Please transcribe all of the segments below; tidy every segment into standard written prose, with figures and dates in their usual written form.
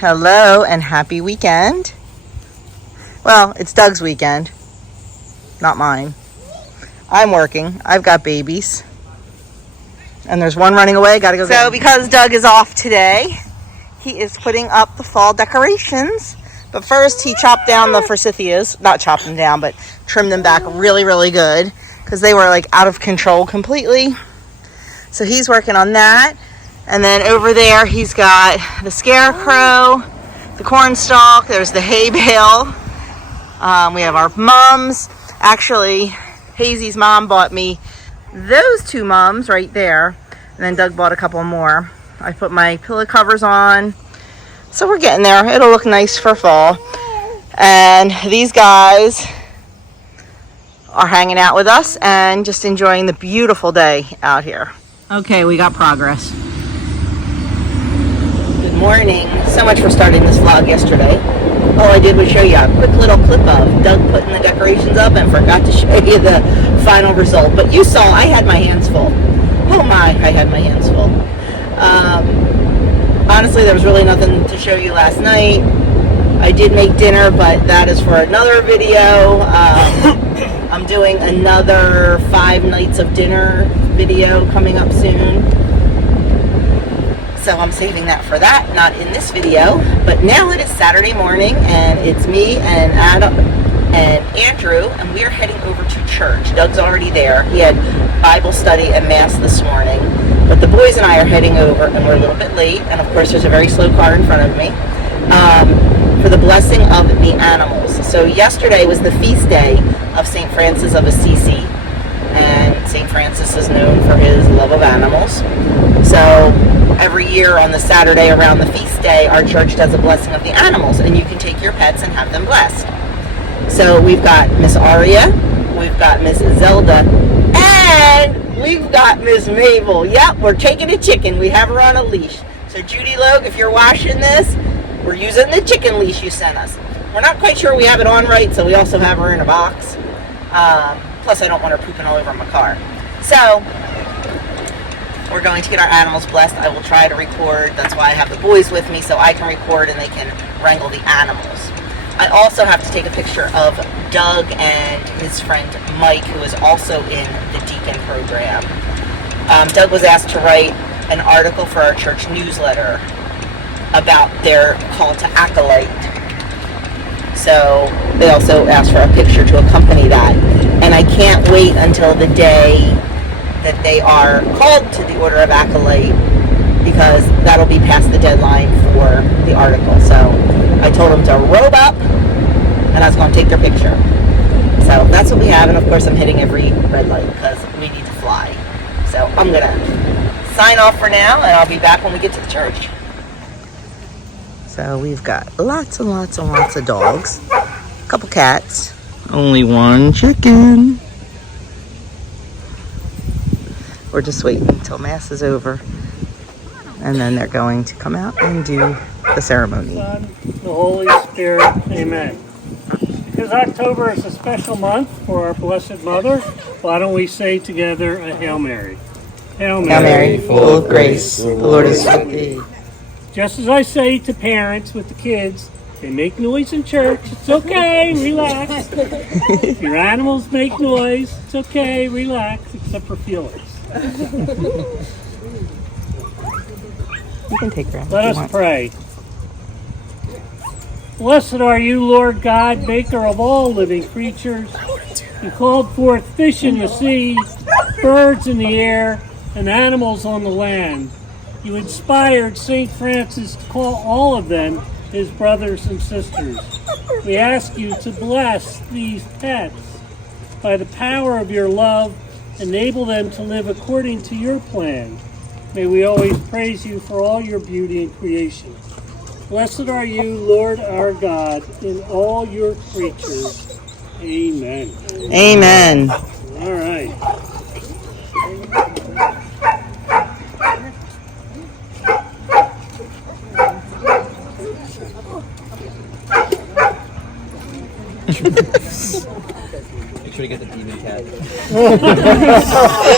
Hello and happy weekend. Well, it's Doug's weekend, not mine. I'm working. I've got babies. And there's one running away. Gotta go get him. So because Doug is off today, he is putting up the fall decorations. But first he chopped down the forsythias. Not chopped them down, but trimmed them back really, really good. Because they were like out of control completely. So he's working on that. And then over there, he's got the scarecrow, the cornstalk, there's the hay bale. We have our mums. Actually, Hazy's mom bought me those two mums right there. And then Doug bought a couple more. I put my pillow covers on. So we're getting there. It'll look nice for fall. And these guys are hanging out with us and just enjoying the beautiful day out here. Okay, we got progress. Morning. So much for starting this vlog yesterday. All I did was show you a quick little clip of Doug putting the decorations up and forgot to show you the final result. But you saw I had my hands full. Oh my, I had my hands full. Honestly, there was really nothing to show you last night. I did make dinner, but that is for another video. I'm doing another 5 nights of dinner video coming up soon. So I'm saving that for that, not in this video. But now it is Saturday morning, and it's me and Adam and Andrew, and we are heading over to church. Doug's already there. He had Bible study and Mass this morning. But the boys and I are heading over, and we're a little bit late. And of course, there's a very slow car in front of me. For the blessing of the animals. So yesterday was the feast day of St. Francis of Assisi. And St. Francis is known for his love of animals. So every year on the Saturday around the feast day, our church does a blessing of the animals, and you can take your pets and have them blessed. So we've got Miss Aria, we've got Miss Zelda, and we've got Miss Mabel. Yep, we're taking a chicken. We have her on a leash. So Judy Logue, if you're watching this, we're using the chicken leash you sent us. We're not quite sure we have it on right, so we also have her in a box. Plus, I don't want her pooping all over my car. So we're going to get our animals blessed. I will try to record. That's why I have the boys with me, so I can record and they can wrangle the animals. I also have to take a picture of Doug and his friend Mike, who is also in the Deacon program. Doug was asked to write an article for our church newsletter about their call to acolyte. So they also asked for a picture to accompany that. And I can't wait until the day that they are called to the Order of Acolyte, because that'll be past the deadline for the article. So I told them to robe up, and I was going to take their picture. So that's what we have, and of course I'm hitting every red light because we need to fly. So I'm going to sign off for now, and I'll be back when we get to the church. So we've got lots and lots and lots of dogs, a couple cats, only one chicken. We're just waiting until Mass is over, and then they're going to come out and do the ceremony. Son, the Holy Spirit, amen. Because October is a special month for our Blessed Mother, why don't we say together a Hail Mary? Hail Mary, Hail Mary, full of grace, the Lord is with thee. Just as I say to parents with the kids, they make noise in church, it's okay, relax. If your animals make noise, it's okay, relax, except for Felix. You can take her out. Let us pray. Blessed are you, Lord God, maker of all living creatures. You called forth fish in the sea, birds in the air, and animals on the land. You inspired St. Francis to call all of them his brothers and sisters. We ask you to bless these pets. By the power of your love, enable them to live according to your plan. May we always praise you for all your beauty and creation. Blessed are you, Lord our God, in all your creatures. Amen. Amen. All right. Make sure to get the demon cat.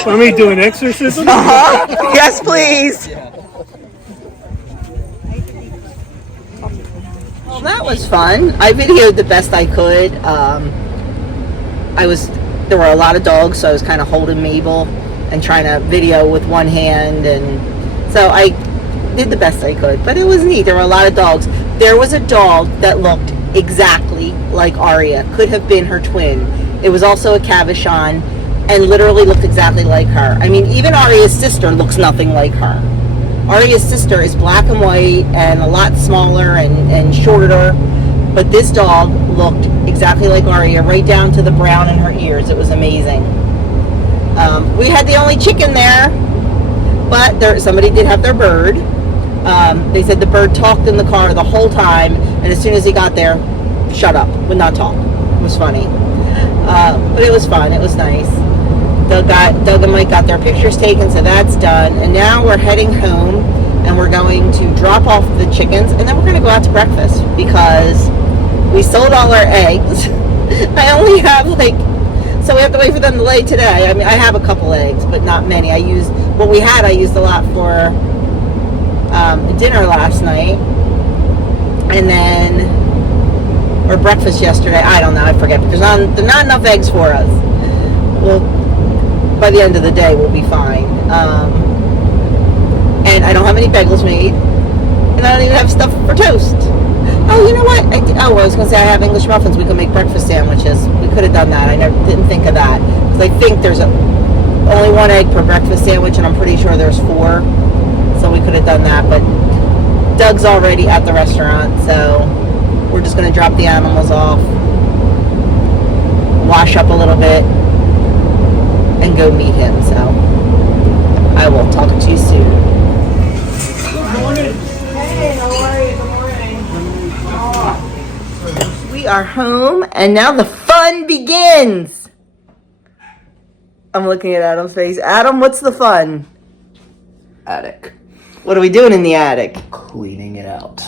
Want me to do an exorcism? Yes, please. Yeah. Well, that was fun. I videoed the best I could. There were a lot of dogs, so I was kind of holding Mabel and trying to video with one hand, and so I did the best I could. But it was neat. There were a lot of dogs. There was a dog that looked exactly like Aria. Could have been her twin. It was also a Cavachon and literally looked exactly like her. I mean, even Aria's sister looks nothing like her. Aria's sister is black and white and a lot smaller and shorter, but this dog looked exactly like Aria, right down to the brown in her ears. It was amazing. We had the only chicken there, but somebody did have their bird. They said the bird talked in the car the whole time, and as soon as he got there, shut up, would not talk. It was funny. But it was fun. It was nice. Doug and Mike got their pictures taken, so that's done. And now we're heading home, and we're going to drop off the chickens, and then we're going to go out to breakfast because we sold all our eggs. I only have so we have to wait for them to lay today. I mean, I have a couple eggs, but not many. I used a lot for dinner last night, and then or breakfast yesterday. I don't know. I forget. But there's not enough eggs for us. Well, by the end of the day, we'll be fine. And I don't have any bagels made, and I don't even have stuff for toast. Oh, you know what? I was going to say I have English muffins. We could make breakfast sandwiches. We could have done that. I didn't think of that because I think there's only one egg per breakfast sandwich, and I'm pretty sure there's 4. So we could have done that, but Doug's already at the restaurant, so we're just going to drop the animals off, wash up a little bit, and go meet him. So I will talk to you soon. Good morning. Hey, how are you? Good morning. We are home, and now the fun begins. I'm looking at Adam's face. Adam, what's the fun? Attic. What are we doing in the attic? Cleaning it out.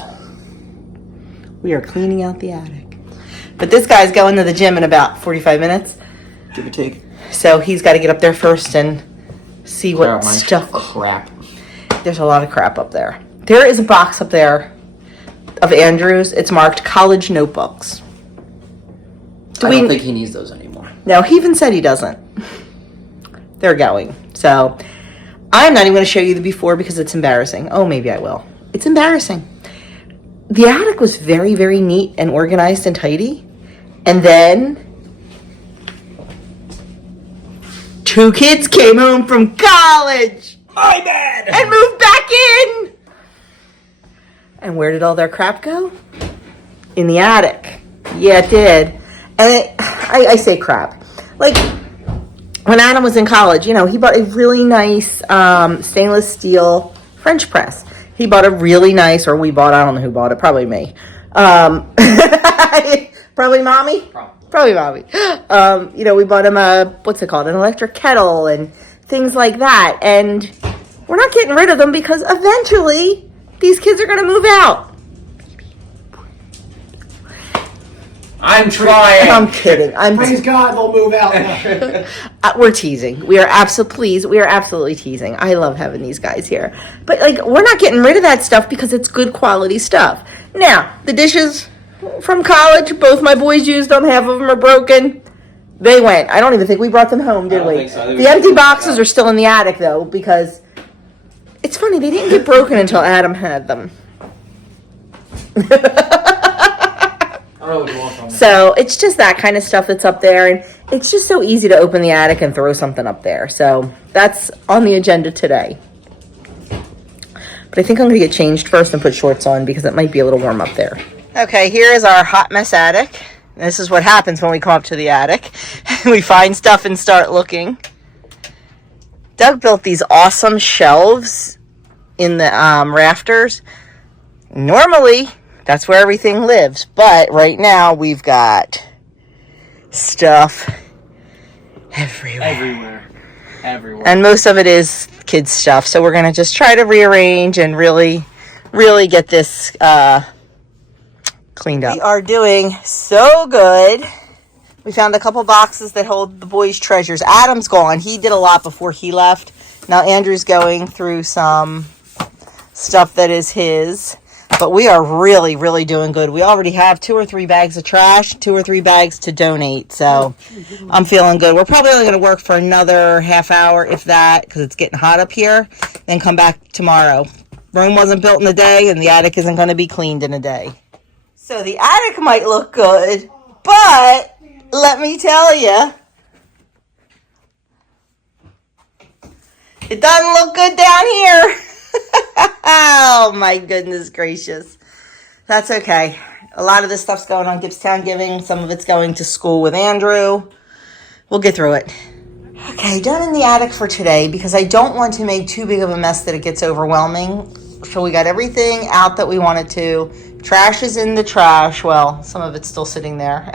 We are cleaning out the attic. But this guy's going to the gym in about 45 minutes. Give or take. So he's got to get up there first and see what stuff. Crap. There's a lot of crap up there. There is a box up there of Andrew's. It's marked college notebooks. I don't think he needs those anymore. No, he even said he doesn't. They're going. So I'm not even going to show you the before because it's embarrassing. Oh, maybe I will. It's embarrassing. The attic was very, very neat and organized and tidy. And then 2 kids came home from college. My bad! And moved back in. And where did all their crap go? In the attic. Yeah, it did. And I say crap. Like, when Adam was in college, he bought a really nice stainless steel French press. He bought a really nice, or we bought, I don't know who bought it, probably me. Probably mommy? Probably mommy. We bought him an electric kettle and things like that. And we're not getting rid of them because eventually these kids are going to move out. I'm trying. I'm kidding. Praise God, they'll move out now. We're teasing. We are absolutely teasing. I love having these guys here. But, we're not getting rid of that stuff because it's good quality stuff. Now, the dishes from college, both my boys used them. Half of them are broken. They went. I don't even think we brought them home, did we? Think so. The empty boxes are still in the attic, though, because it's funny. They didn't get broken until Adam had them. So it's just that kind of stuff that's up there, and it's just so easy to open the attic and throw something up there. So that's on the agenda today. But I think I'm going to get changed first and put shorts on because it might be a little warm up there. Okay, here is our hot mess attic. This is what happens when we come up to the attic. We find stuff and start looking. Doug built these awesome shelves in the rafters. Normally, that's where everything lives. But right now, we've got stuff everywhere. And most of it is kids' stuff. So we're going to just try to rearrange and really get this cleaned up. We are doing so good. We found a couple boxes that hold the boys' treasures. Adam's gone. He did a lot before he left. Now Andrew's going through some stuff that is his. But we are really, really doing good. We already have 2 or 3 bags of trash, 2 or 3 bags to donate. So I'm feeling good. We're probably only going to work for another half hour, if that, because it's getting hot up here. Then come back tomorrow. Rome wasn't built in a day, and the attic isn't going to be cleaned in a day. So the attic might look good, but let me tell you, it doesn't look good down here. Oh my goodness gracious. That's okay. A lot of this stuff's going on Gibbstown Giving. Some of it's going to school with Andrew. We'll get through it. Okay, done in the attic for today because I don't want to make too big of a mess that it gets overwhelming. So we got everything out that we wanted to. Trash is in the trash. Well, some of it's still sitting there.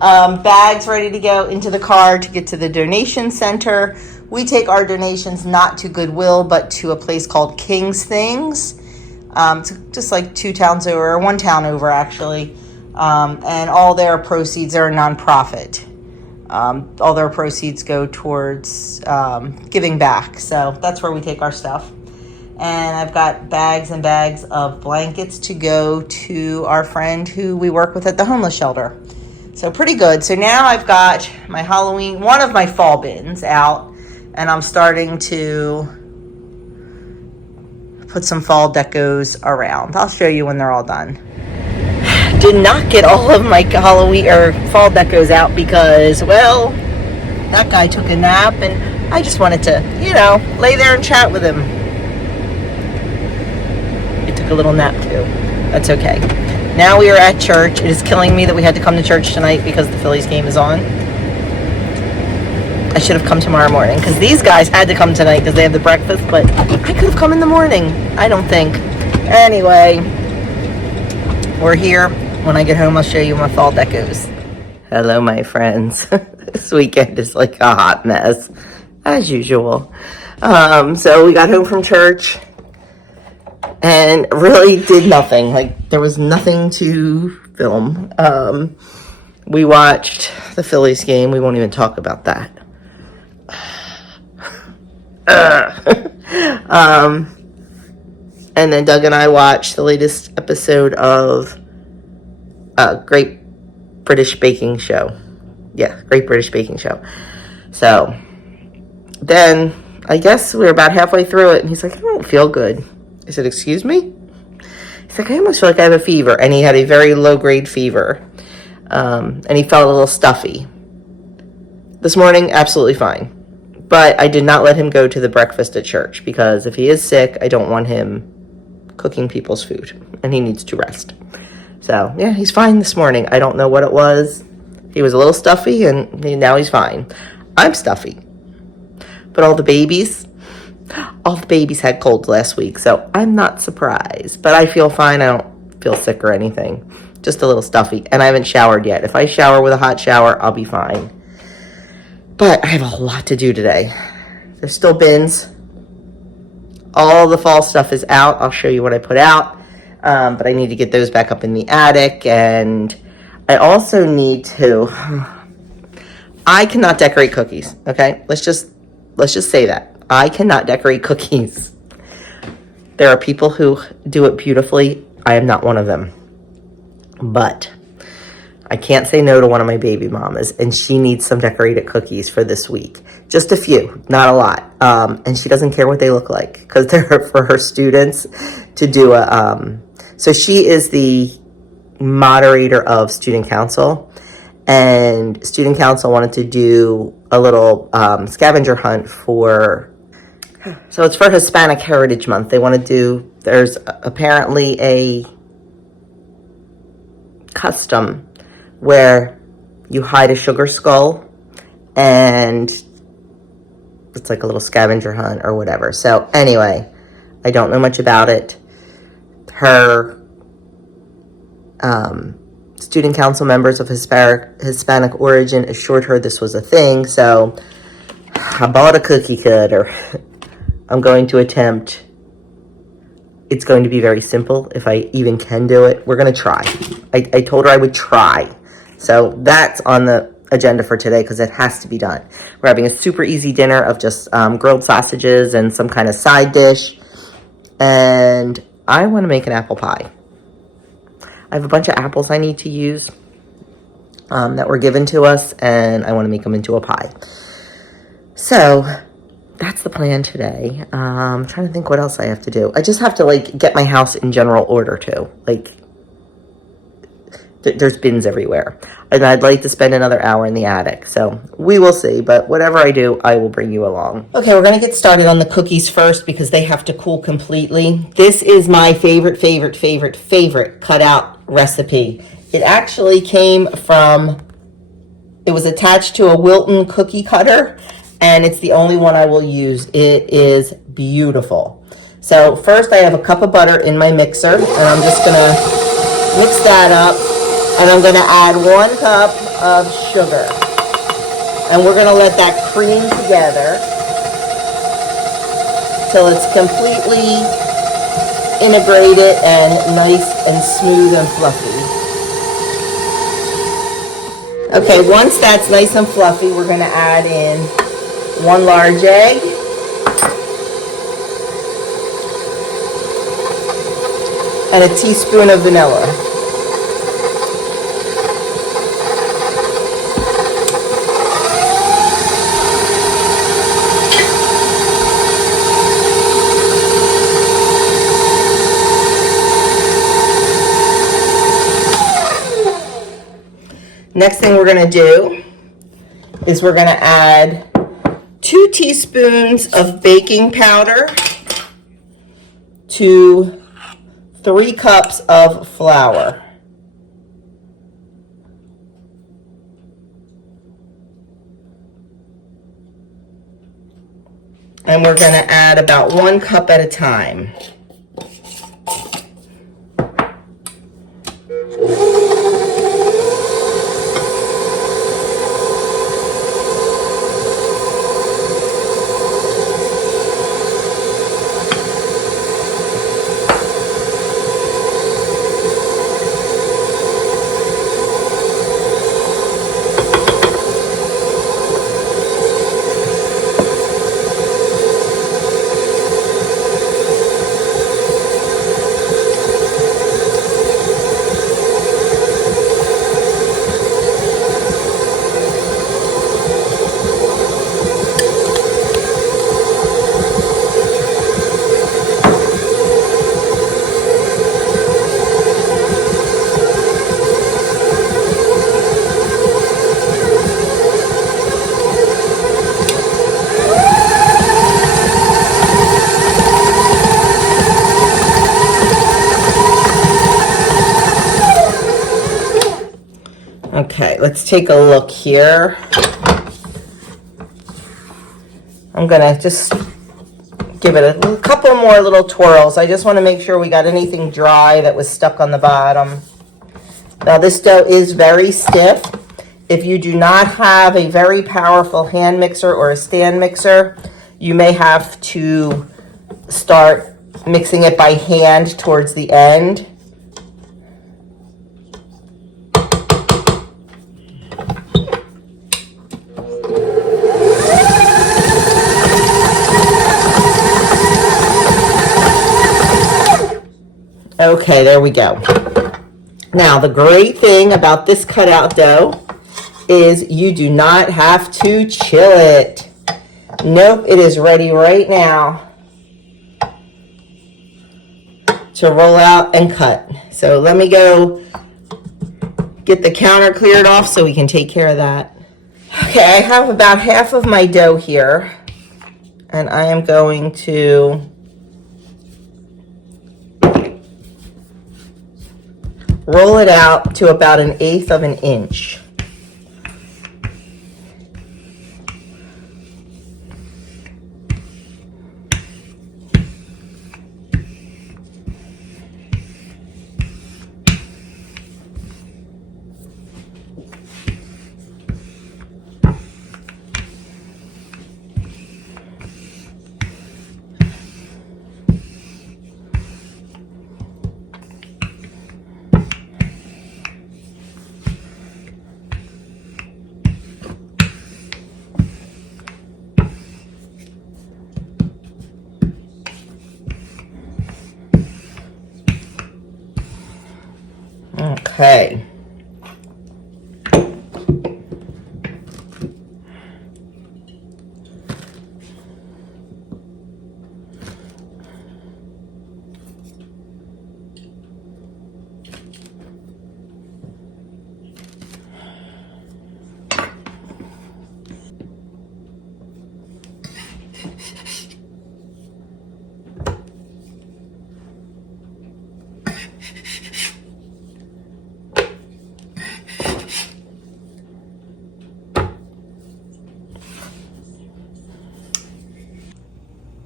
Bags ready to go into the car to get to the donation center. We take our donations not to Goodwill, but to a place called King's Things. It's just like 2 towns over, or 1 town over actually. And all their proceeds are a nonprofit. All their proceeds go towards giving back. So that's where we take our stuff. And I've got bags and bags of blankets to go to our friend who we work with at the homeless shelter. So pretty good. So now I've got my Halloween, one of my fall bins out, and I'm starting to put some fall decos around. I'll show you when they're all done. Did not get all of my Halloween or fall decos out because, well, that guy took a nap and I just wanted to, lay there and chat with him. He took a little nap too. That's okay. Now we are at church. It is killing me that we had to come to church tonight because the Phillies game is on. I should have come tomorrow morning because these guys had to come tonight because they have the breakfast, but I could have come in the morning, I don't think. Anyway, we're here. When I get home, I'll show you my fall decos. Hello, my friends. This weekend is like a hot mess, as usual. So we got home from church and really did nothing. Like, there was nothing to film. We watched the Phillies game. We won't even talk about that. And then Doug and I watched the latest episode of Great British Baking Show. Yeah, Great British Baking Show. So then I guess we were about halfway through it, and he's like, I don't feel good. I said, excuse me? He's like, I almost feel like I have a fever. And he had a very low-grade fever. And he felt a little stuffy. This morning, absolutely fine. But I did not let him go to the breakfast at church because if he is sick, I don't want him cooking people's food. And he needs to rest. So, yeah, he's fine this morning. I don't know what it was. He was a little stuffy, and now he's fine. I'm stuffy. But all the babies had colds last week, so I'm not surprised. But I feel fine. I don't feel sick or anything. Just a little stuffy. And I haven't showered yet. If I shower with a hot shower, I'll be fine. But I have a lot to do today. There's still bins. All the fall stuff is out. I'll show you what I put out. But I need to get those back up in the attic. And I also need to... I cannot decorate cookies, okay? Let's just say that. I cannot decorate cookies. There are people who do it beautifully. I am not one of them. But I can't say no to one of my baby mamas, and she needs some decorated cookies for this week. Just a few, not a lot. And she doesn't care what they look like because they're for her students to do a... So she is the moderator of student council, and student council wanted to do a little scavenger hunt for... So it's for Hispanic Heritage Month. They want to do... There's apparently a custom where you hide a sugar skull and it's like a little scavenger hunt or whatever. So anyway, I don't know much about it. Her student council members of Hispanic origin assured her this was a thing. So I bought a cookie cutter. I'm going to attempt. It's going to be very simple if I even can do it. We're going to try. I told her I would try. So that's on the agenda for today because it has to be done. We're having a super easy dinner of just grilled sausages and some kind of side dish. And I want to make an apple pie. I have a bunch of apples I need to use that were given to us, and I want to make them into a pie. So that's the plan today. I'm trying to think what else I have to do. I just have to like get my house in general order too. Like there's bins everywhere. And I'd like to spend another hour in the attic. So we will see, but whatever I do, I will bring you along. Okay, we're gonna get started on the cookies first because they have to cool completely. This is my favorite cutout recipe. It actually came from, it was attached to a Wilton cookie cutter, and it's the only one I will use. It is beautiful. So first I have a cup of butter in my mixer, and I'm just gonna mix that up. And I'm gonna add 1 cup of sugar. And we're gonna let that cream together till it's completely integrated and nice and smooth and fluffy. Okay, once that's nice and fluffy, we're gonna add in 1 large egg, and a teaspoon of vanilla. Next thing we're gonna do is we're gonna add 2 teaspoons of baking powder to 3 cups of flour. And we're gonna add about 1 cup at a time. Okay, let's take a look here. I'm gonna just give it a couple more little twirls. I just want to make sure we got anything dry that was stuck on the bottom. Now this dough is very stiff. If you do not have a very powerful hand mixer or a stand mixer, you may have to start mixing it by hand towards the end. Okay, there we go. Now, the great thing about this cutout dough is you do not have to chill it. Nope, it is ready right now to roll out and cut. So let me go get the counter cleared off so we can take care of that. Okay, I have about half of my dough here, and I am going to roll it out to about 1/8 of an inch. Okay.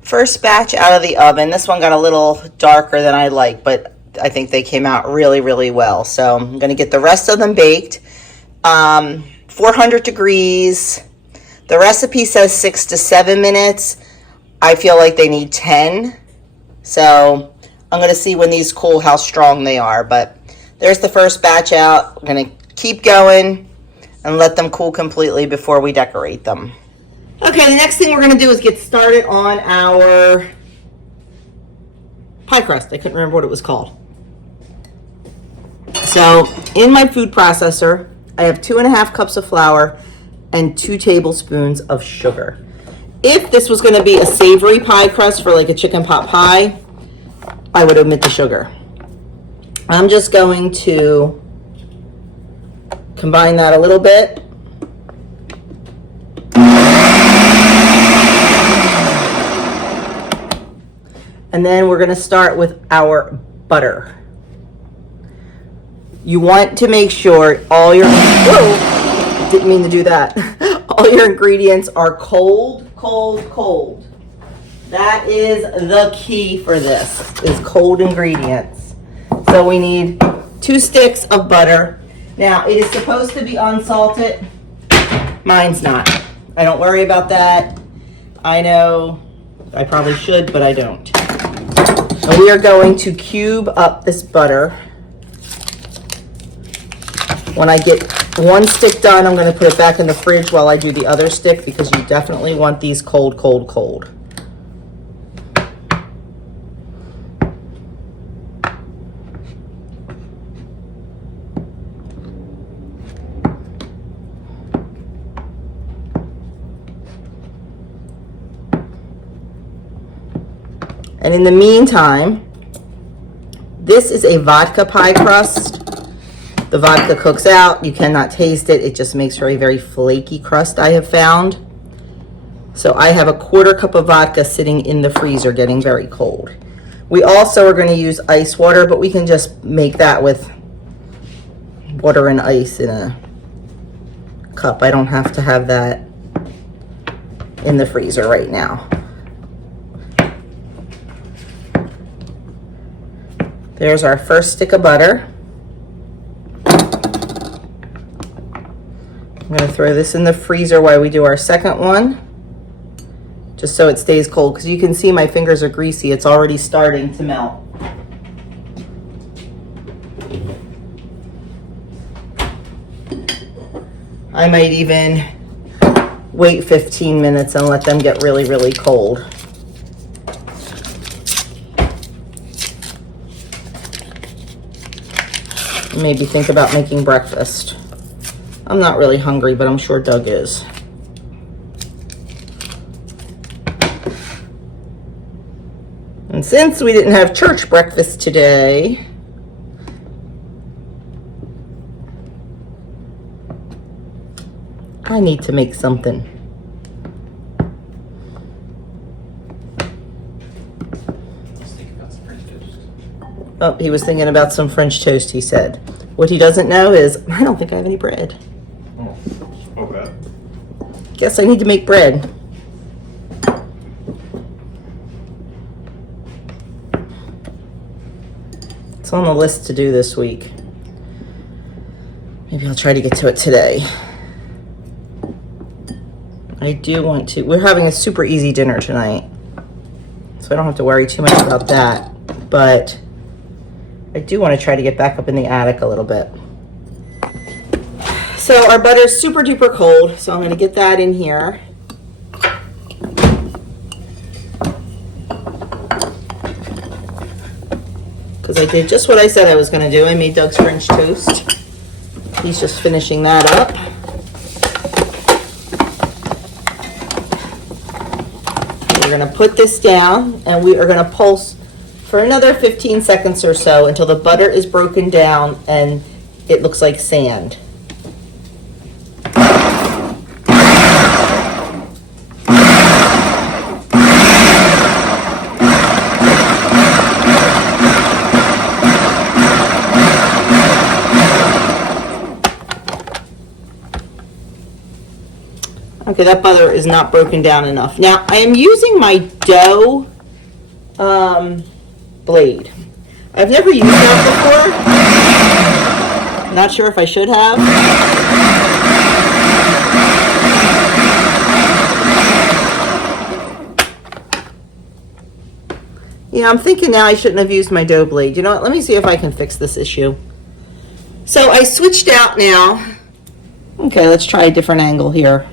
First batch out of the oven. This one got a little darker than I like, but I think they came out really, really well. So I'm going to get the rest of them baked. 400 degrees. The recipe says 6 to 7 minutes. I feel like they need 10. So I'm going to see when these cool how strong they are. But there's the first batch out. I'm going to keep going and let them cool completely before we decorate them. Okay, the next thing we're going to do is get started on our pie crust. I couldn't remember what it was called. So in my food processor, I have 2.5 cups of flour and 2 tablespoons of sugar. If this was going to be a savory pie crust for like a chicken pot pie, I would omit the sugar. I'm just going to combine that a little bit. And then we're going to start with our butter. You want to make sure all your, whoa, didn't mean to do that. All your ingredients are cold, cold, cold. That is the key for this, is cold ingredients. So we need 2 sticks of butter. Now, it is supposed to be unsalted. Mine's not. I don't worry about that. I know I probably should, but I don't. And we are going to cube up this butter. When I get 1 stick done, I'm going to put it back in the fridge while I do the other stick, because you definitely want these cold, cold, cold. And in the meantime, this is a vodka pie crust. The vodka cooks out. You cannot taste it. It just makes for a very flaky crust, I have found. So I have a 1/4 cup of vodka sitting in the freezer getting very cold. We also are going to use ice water, but we can just make that with water and ice in a cup. I don't have to have that in the freezer right now. There's our first stick of butter. I'm going to throw this in the freezer while we do our second one, just so it stays cold, because you can see my fingers are greasy. It's already starting to melt. I might even wait 15 minutes and let them get really, really cold. Maybe think about making breakfast. I'm not really hungry, but I'm sure Doug is. And since we didn't have church breakfast today, I need to make something. Oh, he was thinking about some French toast, he said. What he doesn't know is, I don't think I have any bread. Oh, okay. Guess I need to make bread. It's on the list to do this week. Maybe I'll try to get to it today. I do want to, we're having a super easy dinner tonight, so I don't have to worry too much about that, but I do want to try to get back up in the attic a little bit. So our butter is super duper cold, so I'm going to get that in here. because I did just what I said I was going to do. I made Doug's French toast. He's just finishing that up. We're going to put this down, and we are going to pulse for another 15 seconds or so until the butter is broken down and it looks like sand. Okay, that butter is not broken down enough. Now, I am using my dough blade. I've never used that before. Not sure if I should have. Yeah, I'm thinking now I shouldn't have used my dough blade. You know what? Let me see if I can fix this issue. So I switched out now. Okay, let's try a different angle here.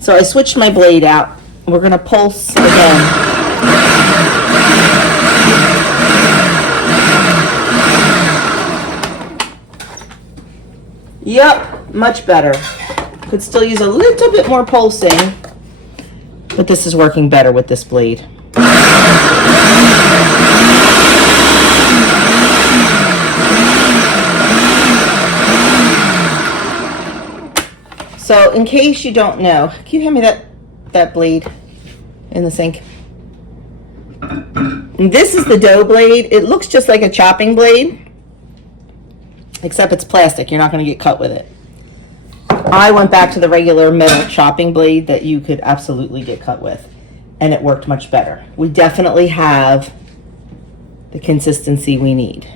So I switched my blade out. We're going to pulse again. Yep, much better. Could still use a little bit more pulsing, but this is working better with this blade. So in case you don't know, can you hand me that blade in the sink? And this is the dough blade. It looks just like a chopping blade, except it's plastic. You're not going to get cut with it. I went back to the regular metal chopping blade that you could absolutely get cut with, and it worked much better. We definitely have the consistency we need.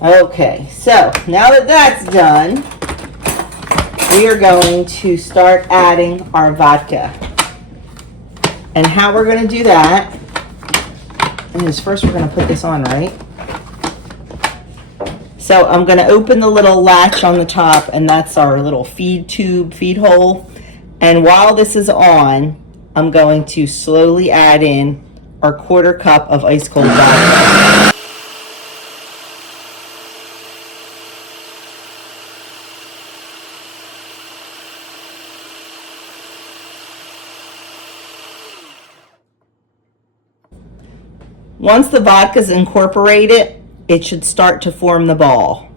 Okay, so now that that's done, we are going to start adding our vodka. And how we're going to do that is first we're going to put this on, right? So I'm going to open the little latch on the top, and that's our little feed tube, feed hole. And while this is on, I'm going to slowly add in our 1/4 cup of ice cold vodka. Once the vodka is incorporated, it should start to form the ball.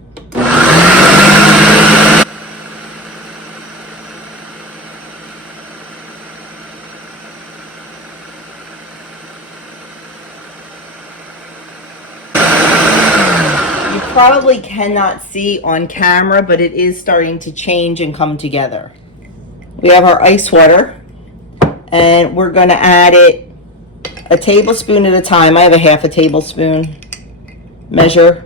You probably cannot see on camera, but it is starting to change and come together. We have our ice water, and we're going to add it a tablespoon at a time. I have a 1/2 tablespoon measure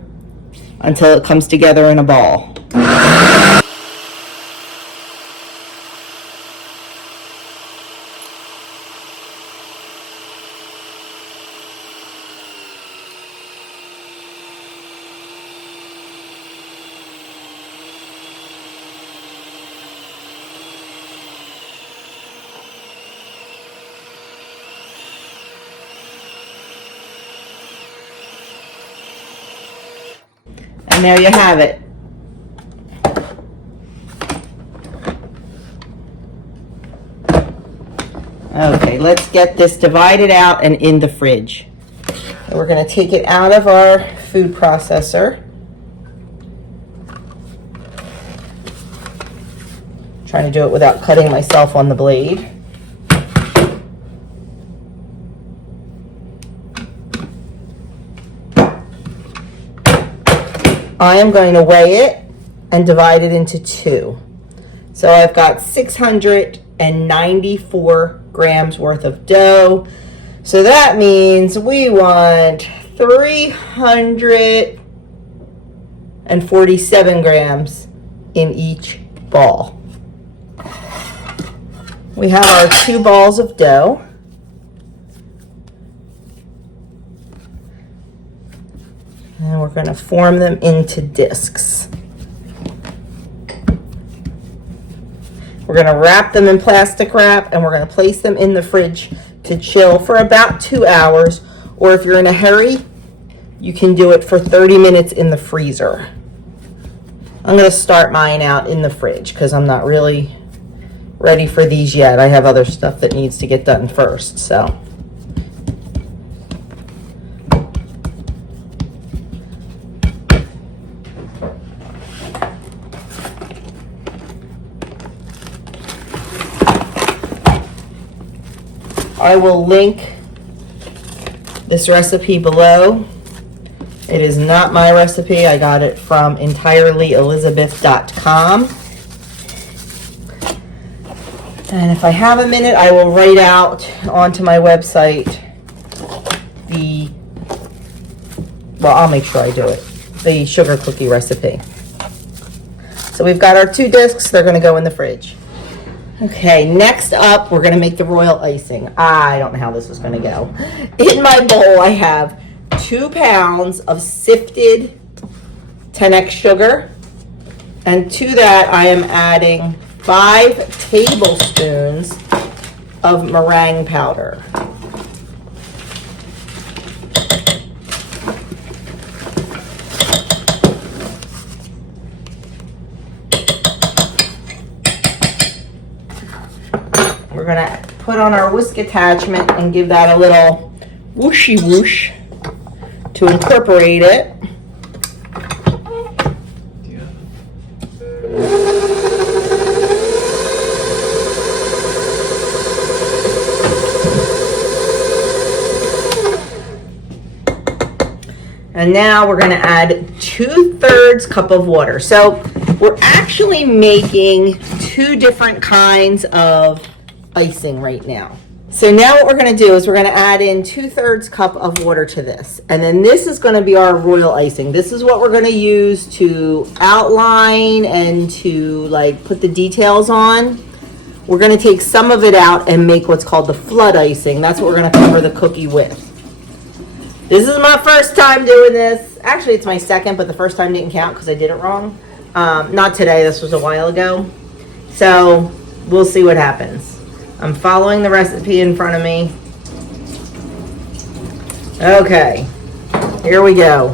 until it comes together in a ball. And there you have it. Okay, let's get this divided out and in the fridge. And we're going to take it out of our food processor. Trying to do it without cutting myself on the blade. I am going to weigh it and divide it into 2. So I've got 694 grams worth of dough. So that means we want 347 grams in each ball. We have our 2 balls of dough. And we're going to form them into discs. We're going to wrap them in plastic wrap, and we're going to place them in the fridge to chill for about 2 hours. Or if you're in a hurry, you can do it for 30 minutes in the freezer. I'm gonna start mine out in the fridge because I'm not really ready for these yet. I have other stuff that needs to get done first, so. I will link this recipe below. It is not my recipe. I got it from entirelyelizabeth.com. And if I have a minute, I will write out onto my website well, I'll make sure I do it, the sugar cookie recipe. So we've got our 2 discs. They're going to go in the fridge. Okay, next up, we're going to make the royal icing. I don't know how this is going to go. In my bowl, I have 2 pounds of sifted 10x sugar. And to that, I am adding 5 tablespoons of meringue powder. We're gonna put on our whisk attachment and give that a little whooshy whoosh to incorporate it. And now we're going to add 2/3 cup of water. So we're actually making 2 different kinds of icing right now. So now what we're going to do is we're going to add in 2/3 cup of water to this. And then this is going to be our royal icing. This is what we're going to use to outline and to like put the details on. We're going to take some of it out and make what's called the flood icing. That's what we're going to cover the cookie with. This is my first time doing this. Actually, it's my second, but the first time didn't count because I did it wrong. Not today, this was a while ago. So we'll see what happens. I'm following the recipe in front of me. Okay, here we go.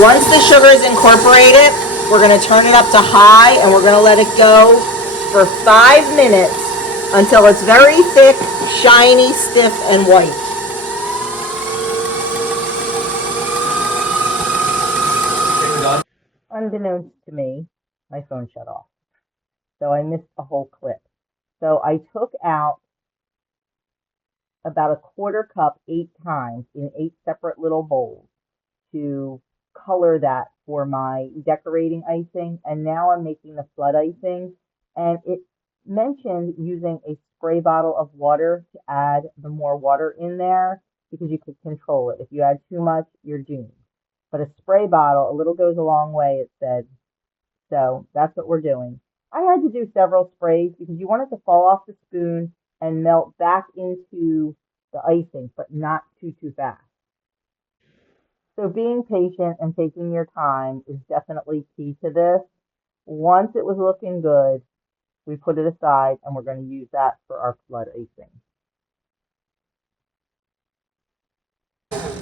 Once the sugar is incorporated, we're going to turn it up to high and we're going to let it go for 5 minutes until it's very thick, shiny, stiff, and white. Unbeknownst to me, my phone shut off. So I missed a whole clip. So I took out about 1/4 cup 8 times in 8 separate little bowls to color that for my decorating icing, and now I'm making the flood icing, and it mentioned using a spray bottle of water to add the more water in there because you could control it. If you add too much, you're doomed. But a spray bottle, a little goes a long way, it said. So that's what we're doing. I had to do several sprays because you want it to fall off the spoon and melt back into the icing, but not too fast. So being patient and taking your time is definitely key to this. Once it was looking good, we put it aside and we're going to use that for our flood icing.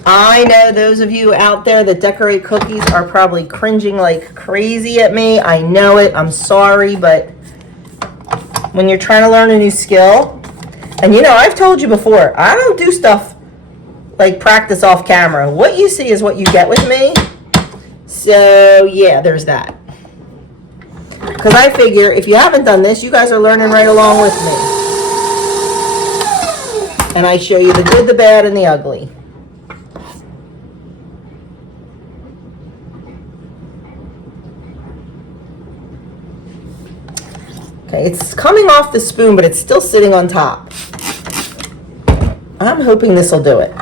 I know those of you out there that decorate cookies are probably cringing like crazy at me. I know it. I'm sorry, but when you're trying to learn a new skill, and you know, I've told you before, I don't do stuff like practice off camera. What you see is what you get with me. So yeah, there's that. Because I figure if you haven't done this, you guys are learning right along with me. And I show you the good, the bad, and the ugly. Okay, it's coming off the spoon, but it's still sitting on top. I'm hoping this will do it.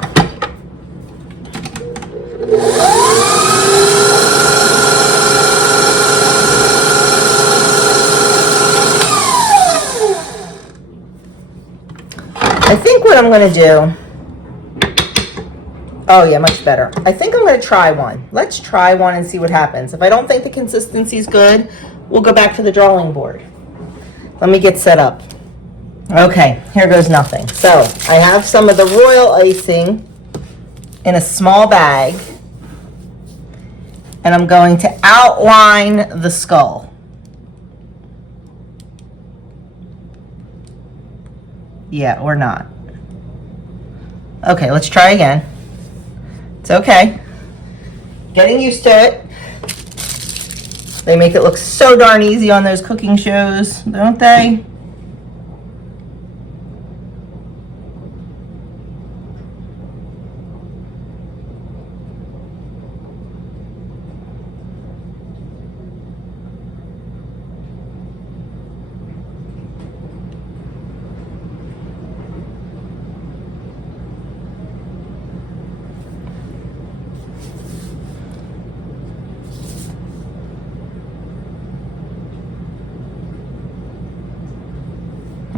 I think what I'm going to do Oh yeah, much better. I think I'm going to try one. Let's try one and see what happens. If I don't think the consistency's good, we'll go back to the drawing board. Let me get set up. Okay, here goes nothing. So I have some of the royal icing in a small bag, and I'm going to outline the skull. Yeah, or not. Okay, let's try again. It's okay. Getting used to it. They make it look so darn easy on those cooking shows, don't they?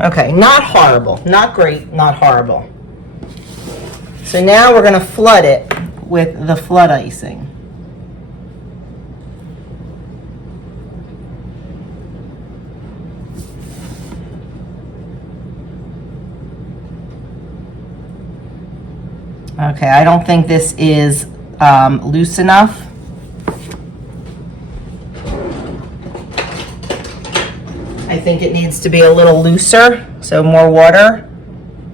Okay, not horrible, not great, not horrible. So now we're going to flood it with the flood icing. Okay, I don't think this is loose enough. I think it needs to be a little looser, so more water.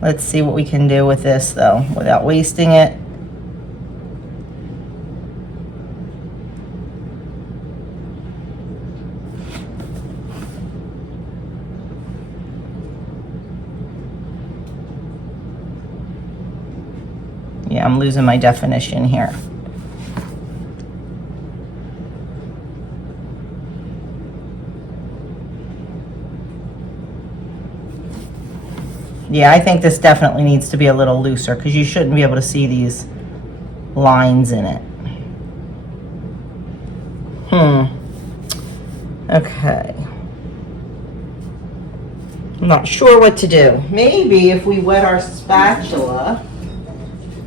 Let's see what we can do with this though, without wasting it. Yeah, I'm losing my definition here. Yeah, I think this definitely needs to be a little looser because you shouldn't be able to see these lines in it. Okay. I'm not sure what to do. Maybe if we wet our spatula,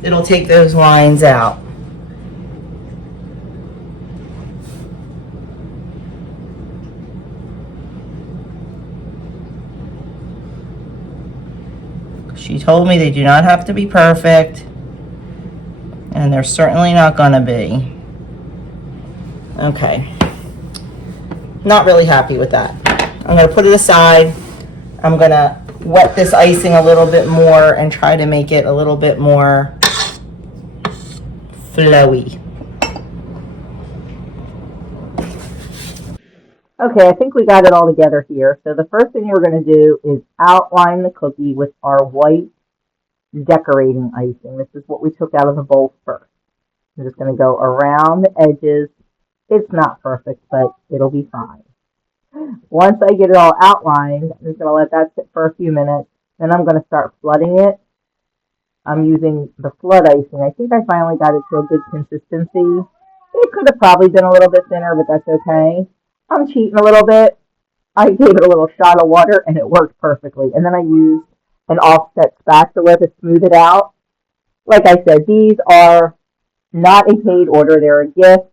it'll take those lines out. She told me they do not have to be perfect, and they're certainly not gonna be. Okay. Not really happy with that. I'm gonna put it aside. I'm gonna wet this icing a little bit more and try to make it a little bit more flowy. Okay, I think we got it all together here. So the first thing we're going to do is outline the cookie with our white decorating icing. This is what we took out of the bowl first. I'm just going to go around the edges. It's not perfect, but it'll be fine. Once I get it all outlined, I'm just going to let that sit for a few minutes. Then I'm going to start flooding it. I'm using the flood icing. I think I finally got it to a good consistency. It could have probably been a little bit thinner, but that's okay. I'm cheating a little bit. I gave it a little shot of water and it worked perfectly. And then I used an offset spatula to smooth it out. Like I said, these are not a paid order. They're a gift.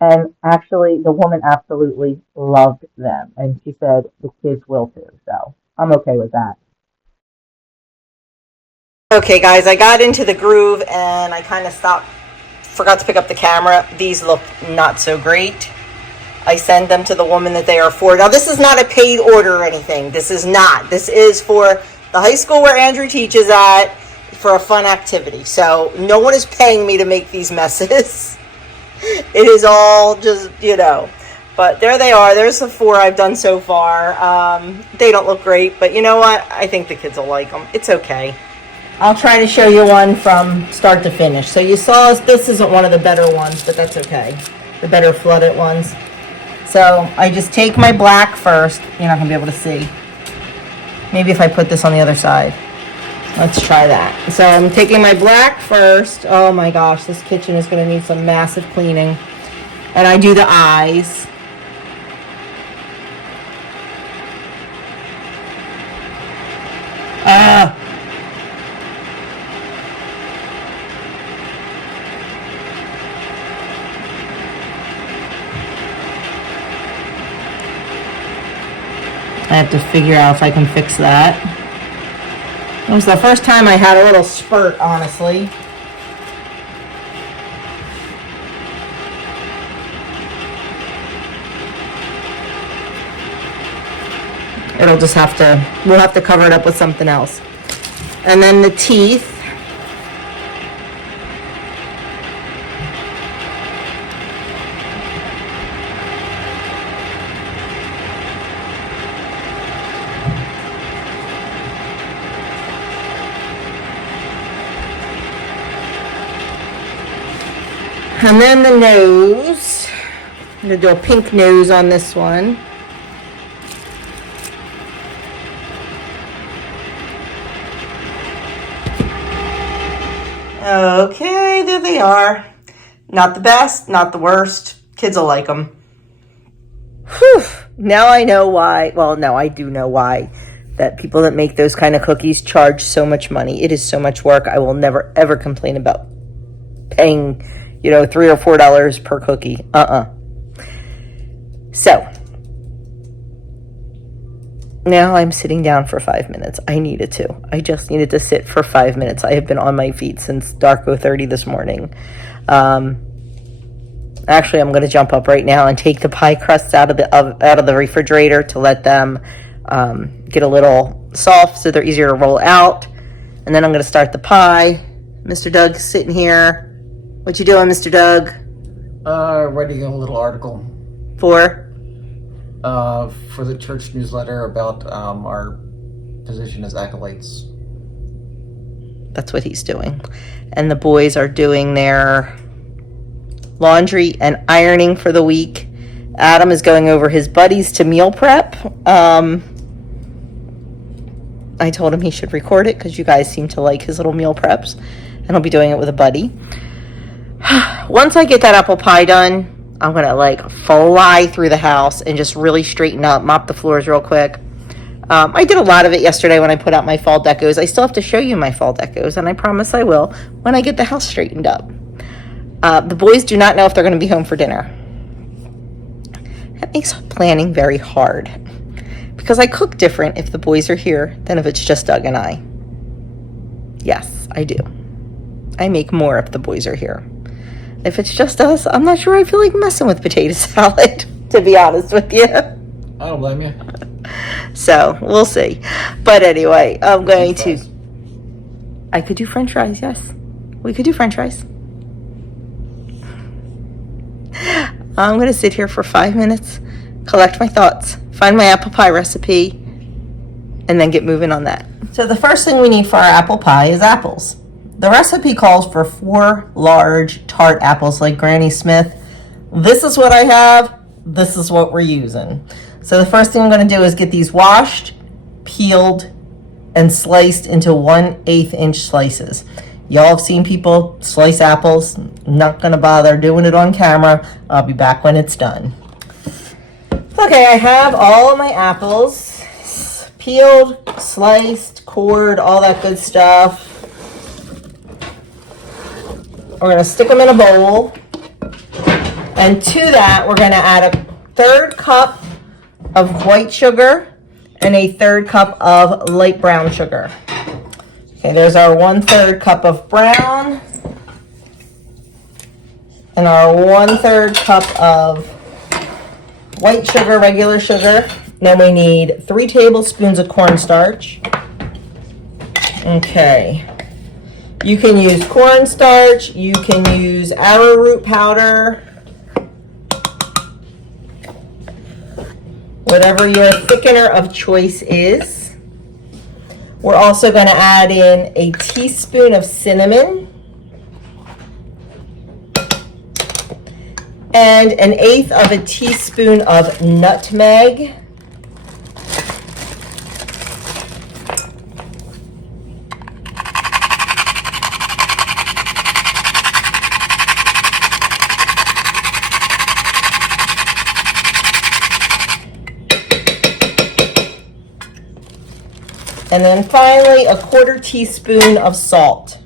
And actually, the woman absolutely loved them. And she said the kids will too. So I'm okay with that. Okay, guys, I got into the groove and I kind of forgot to pick up the camera. These look not so great. I send them to the woman that they are for. Now, this is not a paid order or anything. This is not. This is for the high school where Andrew teaches at for a fun activity. So no one is paying me to make these messes. It is all just, But there they are. There's the 4 I've done so far. They don't look great, but you know what? I think the kids will like them. It's okay. I'll try to show you one from start to finish. So you saw this isn't one of the better ones, but that's okay. The better flooded ones. So I just take my black first. You're not going to be able to see. Maybe if I put this on the other side. Let's try that. So I'm taking my black first. Oh my gosh, this kitchen is going to need some massive cleaning. And I do the eyes. I have to figure out if I can fix that. It was the first time I had a little spurt, honestly. It'll just have to, we'll have to cover it up with something else. And then the teeth. And then the nose. I'm gonna do a pink nose on this one. Okay, there they are. Not the best, not the worst. Kids will like them. Whew. Now I know why. Well, no, I do know why. That people that make those kind of cookies charge so much money. It is so much work. I will never, ever complain about paying, $3 or $4 per cookie. So, now I'm sitting down for 5 minutes. I needed to. I just needed to sit for 5 minutes. I have been on my feet since dark 0:30 this morning. Actually, I'm going to jump up right now and take the pie crusts out of the refrigerator to let them get a little soft so they're easier to roll out. And then I'm going to start the pie. Mr. Doug's sitting here. What you doing, Mr. Doug? Writing a little article For the church newsletter about our position as acolytes. That's what he's doing. And the boys are doing their laundry and ironing for the week. Adam is going over his buddies to meal prep. I told him he should record it because you guys seem to like his little meal preps. And I'll be doing it with a buddy. Once I get that apple pie done, I'm going to fly through the house and just really straighten up, mop the floors real quick. I did a lot of it yesterday when I put out my fall decos. I still have to show you my fall decos, and I promise I will when I get the house straightened up. The boys do not know if they're going to be home for dinner. That makes planning very hard because I cook different if the boys are here than if it's just Doug and I. Yes, I do. I make more if the boys are here. If it's just us, I'm not sure I feel like messing with potato salad, to be honest with you. I don't blame you. So, we'll see. But anyway, I'm going to... I could do french fries, yes. We could do french fries. I'm going to sit here for 5 minutes, collect my thoughts, find my apple pie recipe, and then get moving on that. So the first thing we need for our apple pie is apples. The recipe calls for 4 large tart apples like Granny Smith. This is what I have. This is what we're using. So the first thing I'm going to do is get these washed, peeled, and sliced into 1/8 inch slices. Y'all have seen people slice apples. Not going to bother doing it on camera. I'll be back when it's done. Okay, I have all of my apples peeled, sliced, cored, all that good stuff. We're going to stick them in a bowl. And to that, we're going to add a 1/3 cup of white sugar and a 1/3 cup of light brown sugar. Okay, there's our 1/3 cup of brown and our 1/3 cup of white sugar, regular sugar. Then we need 3 tablespoons of cornstarch. Okay. You can use cornstarch, you can use arrowroot powder, whatever your thickener of choice is. We're also going to add in a teaspoon of cinnamon and 1/8 of a teaspoon of nutmeg. And then finally, a 1/4 teaspoon of salt.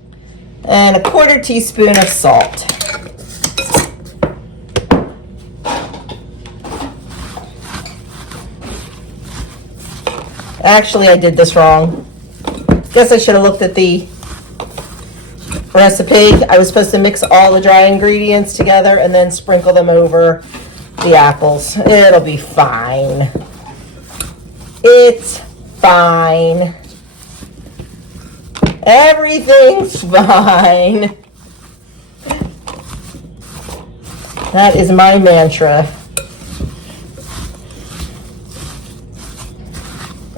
And a 1/4 teaspoon of salt. Actually, I did this wrong. Guess I should have looked at the recipe. I was supposed to mix all the dry ingredients together and then sprinkle them over the apples. It'll be fine. It's fine. Everything's fine. That is my mantra.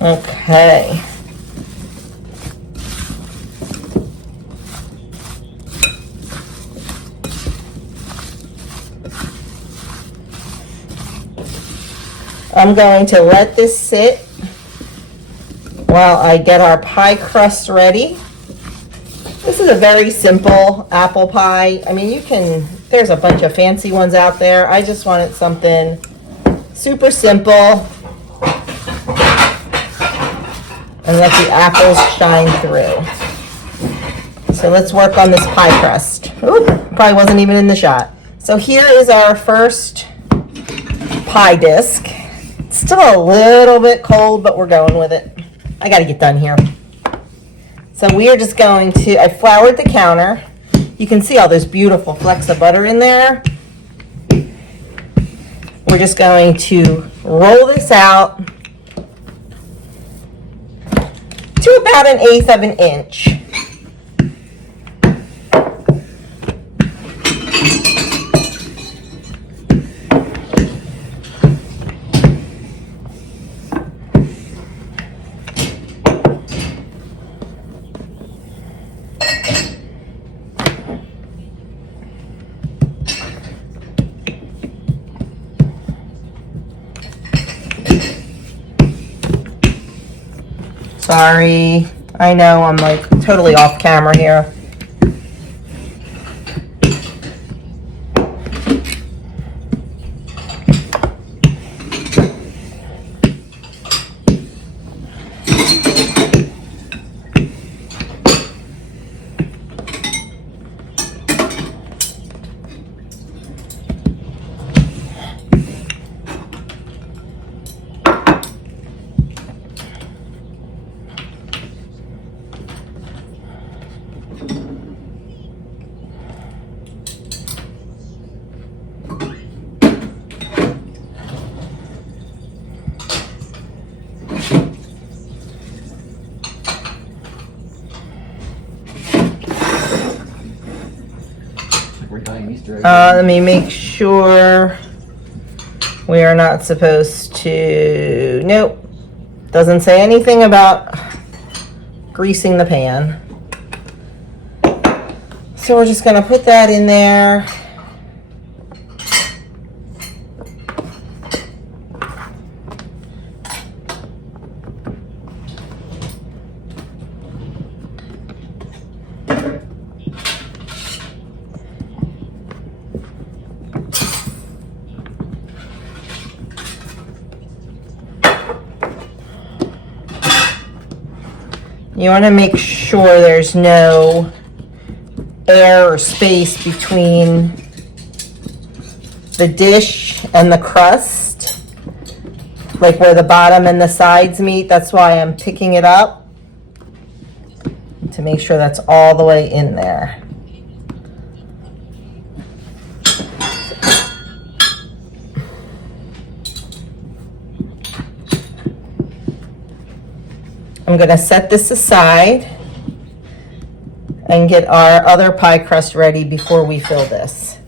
Okay. I'm going to let this sit while I get our pie crust ready. This is a very simple apple pie. I mean, there's a bunch of fancy ones out there. I just wanted something super simple and let the apples shine through. So let's work on this pie crust. Ooh, probably wasn't even in the shot. So here is our first pie disc. It's still a little bit cold, but we're going with it. I gotta get done here. So we are just going to, I floured the counter. You can see all those beautiful flecks of butter in there. We're just going to roll this out to about 1/8 of an inch. Sorry, I know I'm like totally off camera here. Let me make sure we are not supposed to, nope, doesn't say anything about greasing the pan. So we're just going to put that in there. You want to make sure there's no air or space between the dish and the crust, like where the bottom and the sides meet. That's why I'm picking it up to make sure that's all the way in there. I'm going to set this aside and get our other pie crust ready before we fill this.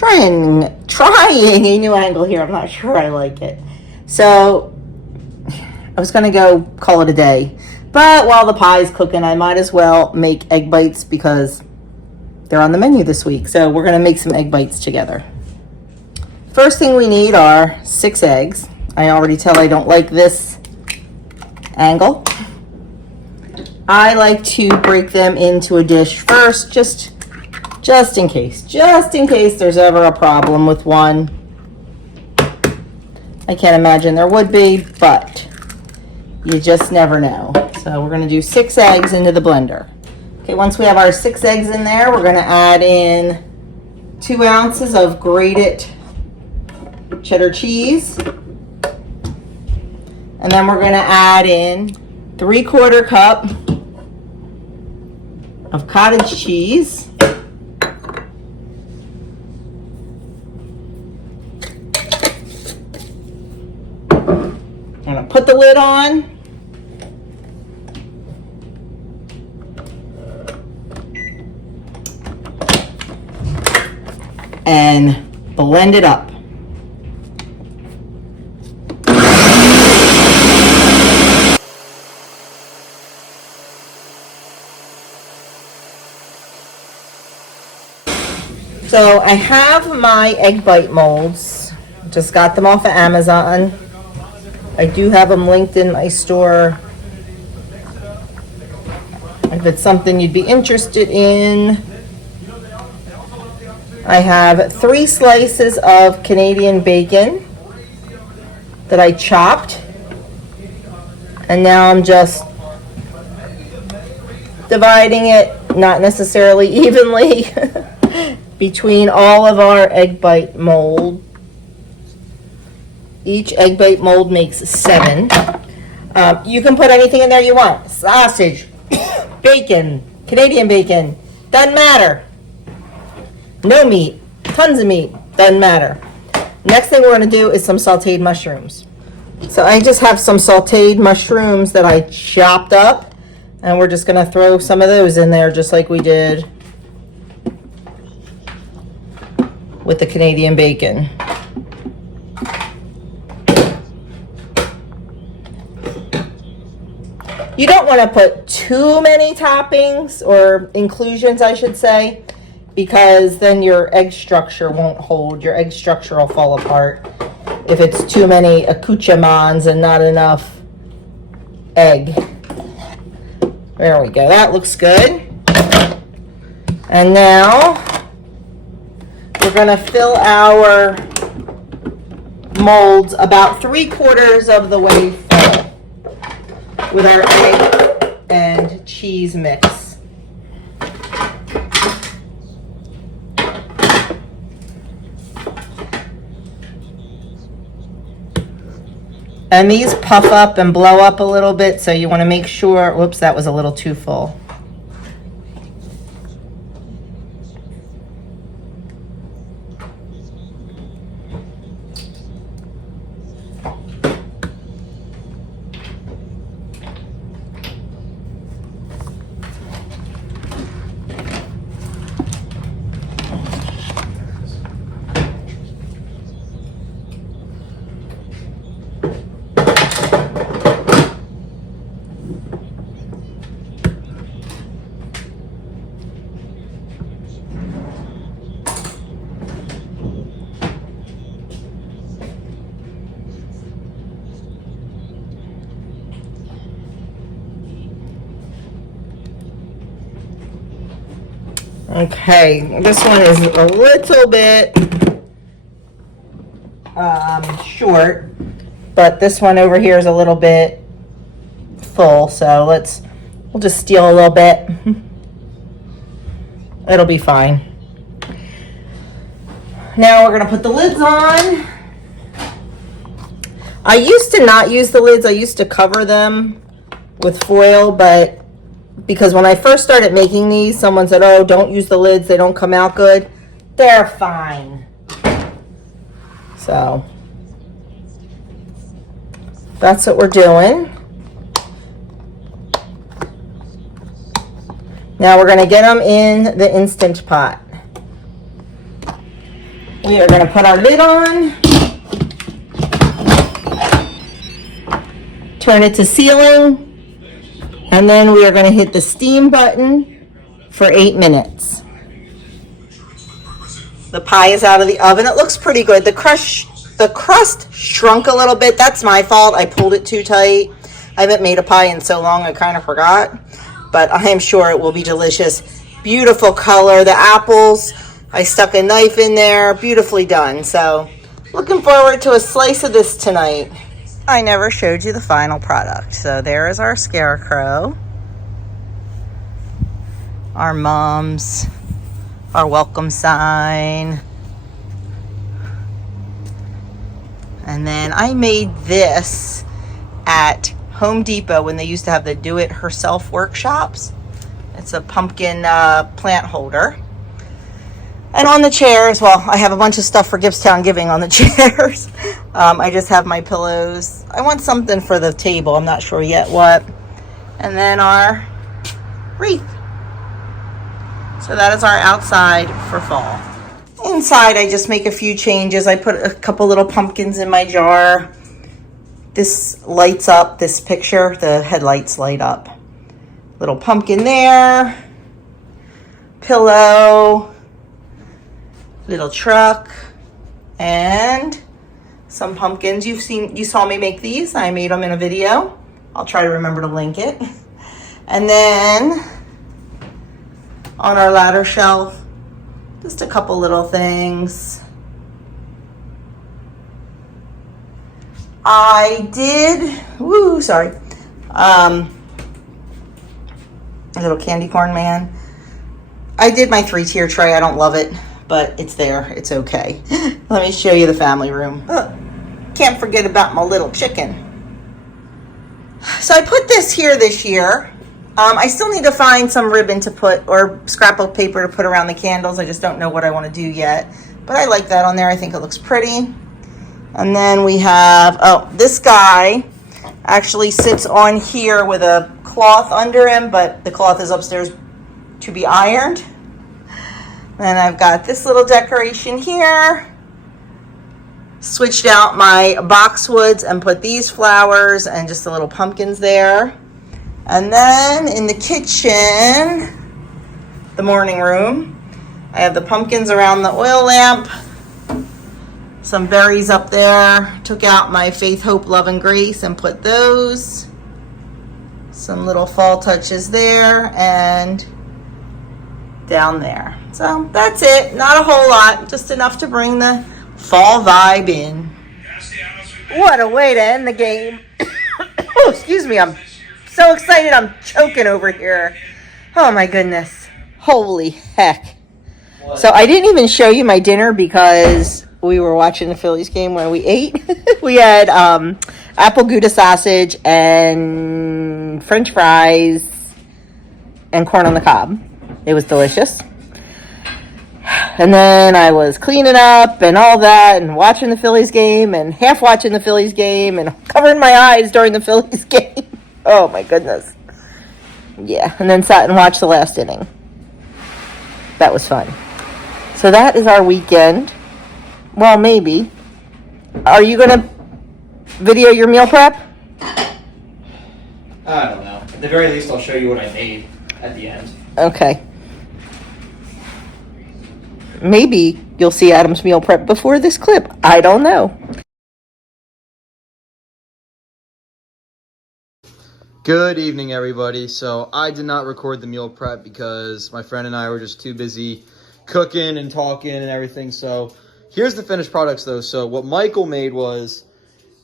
trying a new angle here. I'm not sure I like it. So I was gonna go call it a day, but while the pie is cooking, I might as well make egg bites because they're on the menu this week. So we're gonna make some egg bites together. First thing we need are 6 eggs. I already tell I don't like this angle. I like to break them into a dish first, just in case there's ever a problem with one. I can't imagine there would be, but you just never know. So we're gonna do 6 eggs into the blender. Okay, once we have our 6 eggs in there, we're gonna add in 2 ounces of grated cheddar cheese. And then we're gonna add in 3/4 cup of cottage cheese. I'm gonna put the lid on. And blend it up. So I have my egg bite molds. Just got them off of Amazon. I do have them linked in my store. If it's something you'd be interested in. I have 3 slices of Canadian bacon that I chopped. And now I'm just dividing it, not necessarily evenly, between all of our egg bite mold. Each egg bite mold makes 7. You can put anything in there you want. Sausage, bacon, Canadian bacon, doesn't matter. No meat, tons of meat, doesn't matter. Next thing we're gonna do is some sauteed mushrooms. So I just have some sauteed mushrooms that I chopped up, and we're just gonna throw some of those in there just like we did with the Canadian bacon. You don't want to put too many toppings or inclusions, I should say, because then your egg structure won't hold. Your egg structure will fall apart if it's too many accoutrements and not enough egg. There we go. That looks good. And now we're going to fill our molds about 3/4 of the way full with our egg and cheese mix. And these puff up and blow up a little bit, so you want to make sure, whoops, that was a little too full. Okay, this one is a little bit short, but this one over here is a little bit full, so we'll just steal a little bit. It'll be fine. Now we're gonna put the lids on. I used to not use the lids. I used to cover them with foil, but because when I first started making these, someone said, oh, don't use the lids, they don't come out good. They're fine. So that's what we're doing. Now we're going to get them in the Instant Pot. We are going to put our lid on. Turn it to sealing. And then we are going to hit the steam button for 8 minutes. The pie is out of the oven. It looks pretty good. The crust shrunk a little bit. That's my fault. I pulled it too tight. I haven't made a pie in so long, I kind of forgot. But I am sure it will be delicious. Beautiful color. The apples, I stuck a knife in there. Beautifully done. So, looking forward to a slice of this tonight. I never showed you the final product. So there is our scarecrow. Our mums. Our welcome sign. And then I made this at Home Depot when they used to have the do-it-herself workshops. It's a pumpkin plant holder. And on the chairs, well, I have a bunch of stuff for Gibbstown giving on the chairs. I just have my pillows. I want something for the table. I'm not sure yet what. And then our wreath. So that is our outside for fall. Inside, I just make a few changes. I put a couple little pumpkins in my jar. This lights up, this picture, the headlights light up. Little pumpkin there. Pillow. Little truck. And some pumpkins. You saw me make these. I made them in a video. I'll try to remember to link it. And then on our ladder shelf, just a couple little things. I did, a little candy corn man. I did my 3-tier tray. I don't love it, but it's there. It's okay. Let me show you the family room. Can't forget about my little chicken. So I put this here this year. I still need to find some ribbon to put, or scrapbook paper to put around the candles. I just don't know what I want to do yet. But I like that on there. I think it looks pretty. And then we have, this guy actually sits on here with a cloth under him, but the cloth is upstairs to be ironed. Then I've got this little decoration here. Switched out my boxwoods and put these flowers and just the little pumpkins there. And then in the kitchen, the morning room, I have the pumpkins around the oil lamp. Some berries up there. Took out my Faith, Hope, Love, and Grace and put those. Some little fall touches there and down there. So that's it. Not a whole lot. Just enough to bring the fall vibe in. What a way to end the game. Oh, excuse me. I'm so excited. I'm choking over here. Oh my goodness. Holy heck. So I didn't even show you my dinner because we were watching the Phillies game when we ate. We had apple Gouda sausage and French fries and corn on the cob. It was delicious. And then I was cleaning up and all that and watching the Phillies game and half watching the Phillies game and covering my eyes during the Phillies game. Oh my goodness. Yeah, and then sat and watched the last inning. That was fun. So that is our weekend. Well, maybe. Are you going to video your meal prep? I don't know. At the very least, I'll show you what I made at the end. Okay. Maybe you'll see Adam's meal prep before this clip. I don't know. Good evening, everybody. So I did not record the meal prep because my friend and I were just too busy cooking and talking and everything. So here's the finished products, though. So what Michael made was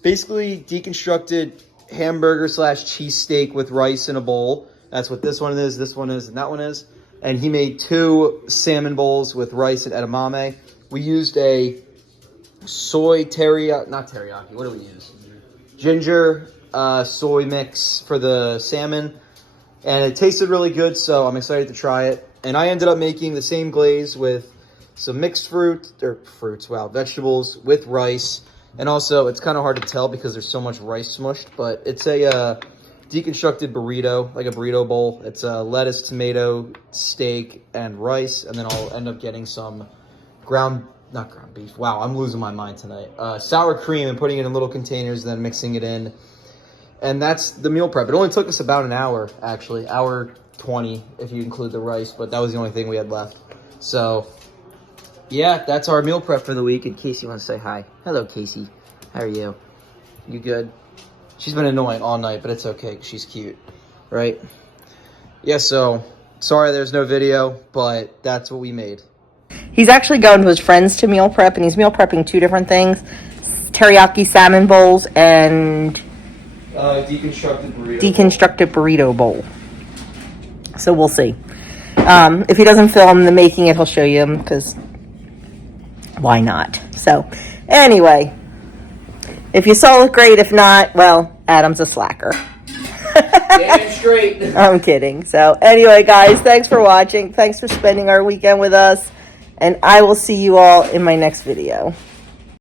basically deconstructed hamburger / cheesesteak with rice in a bowl. That's what this one is, and that one is. And he made 2 salmon bowls with rice and edamame. We used a soy teriyaki, not teriyaki, what do we use? Ginger soy mix for the salmon. And it tasted really good, so I'm excited to try it. And I ended up making the same glaze with some mixed vegetables with rice. And also, it's kind of hard to tell because there's so much rice smushed, but it's a deconstructed burrito, like a burrito bowl. It's lettuce, tomato, steak, and rice. And then I'll end up getting some ground not ground beef. Wow, I'm losing my mind tonight. Sour cream and putting it in little containers, then mixing it in. And that's the meal prep. It only took us about an hour, actually. Hour 20 if you include the rice, but that was the only thing we had left. So, yeah, that's our meal prep for the week. And Casey wants to say hi. Hello, Casey. How are you? You good? She's been annoying all night, but it's okay. She's cute, right? Yeah, so sorry there's no video, but that's what we made. He's actually going to his friends to meal prep, and he's meal prepping 2 different things. Teriyaki salmon bowls and deconstructed burrito bowl. So we'll see. If he doesn't film the making it, he'll show you him, because why not? So anyway, if you saw it, great. If not, well, Adam's a slacker. Damn straight. I'm kidding. So anyway, guys, thanks for watching. Thanks for spending our weekend with us. And I will see you all in my next video.